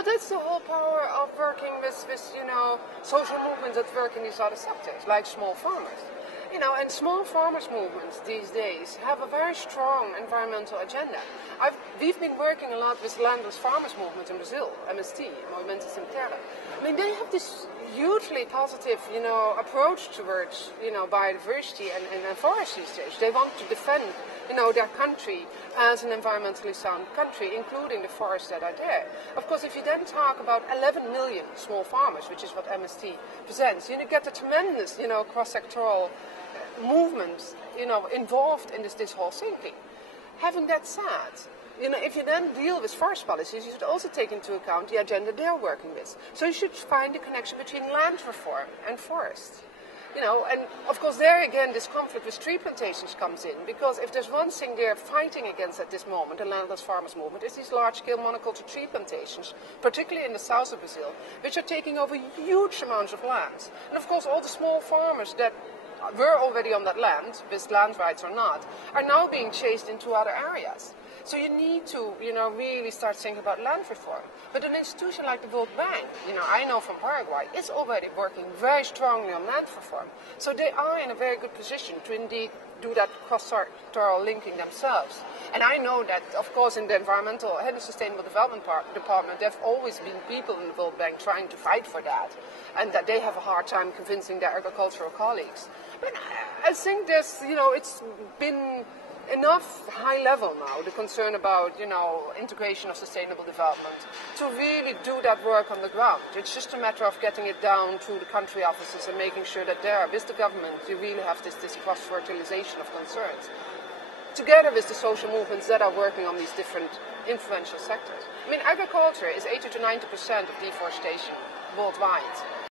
Well, that's the whole power of working with social movements that work in these other sectors, like small farmers. And small farmers movements these days have a very strong environmental agenda. We've been working a lot with landless farmers movement in Brazil, MST, Movimento Sem Terra. I mean, they have this hugely positive, approach towards, biodiversity and forest these days. They want to defend, their country as an environmentally sound country, including the forests that are there. Of course, if you then talk about 11 million small farmers, which is what MST presents, you get a tremendous, cross-sectoral movement, involved in this whole thinking. Having that said, if you then deal with forest policies, you should also take into account the agenda they're working with. So you should find the connection between land reform and forests. And of course there again this conflict with tree plantations comes in, because if there's one thing they're fighting against at this moment, the landless farmers movement, is these large-scale monoculture tree plantations, particularly in the south of Brazil, which are taking over huge amounts of land. And of course all the small farmers that were already on that land, with land rights or not, are now being chased into other areas. So you need to, really start thinking about land reform. But an institution like the World Bank, I know from Paraguay, is already working very strongly on land reform. So they are in a very good position to indeed do that cross-sectoral linking themselves. And I know that, of course, in the environmental and the sustainable development department, there have always been people in the World Bank trying to fight for that, and that they have a hard time convincing their agricultural colleagues. But I think there's, it's been enough high level now, the concern about, integration of sustainable development, to really do that work on the ground. It's just a matter of getting it down to the country offices and making sure that there, with the government, you really have this cross-fertilization of concerns, together with the social movements that are working on these different influential sectors. I mean, agriculture is 80 to 90% of deforestation worldwide.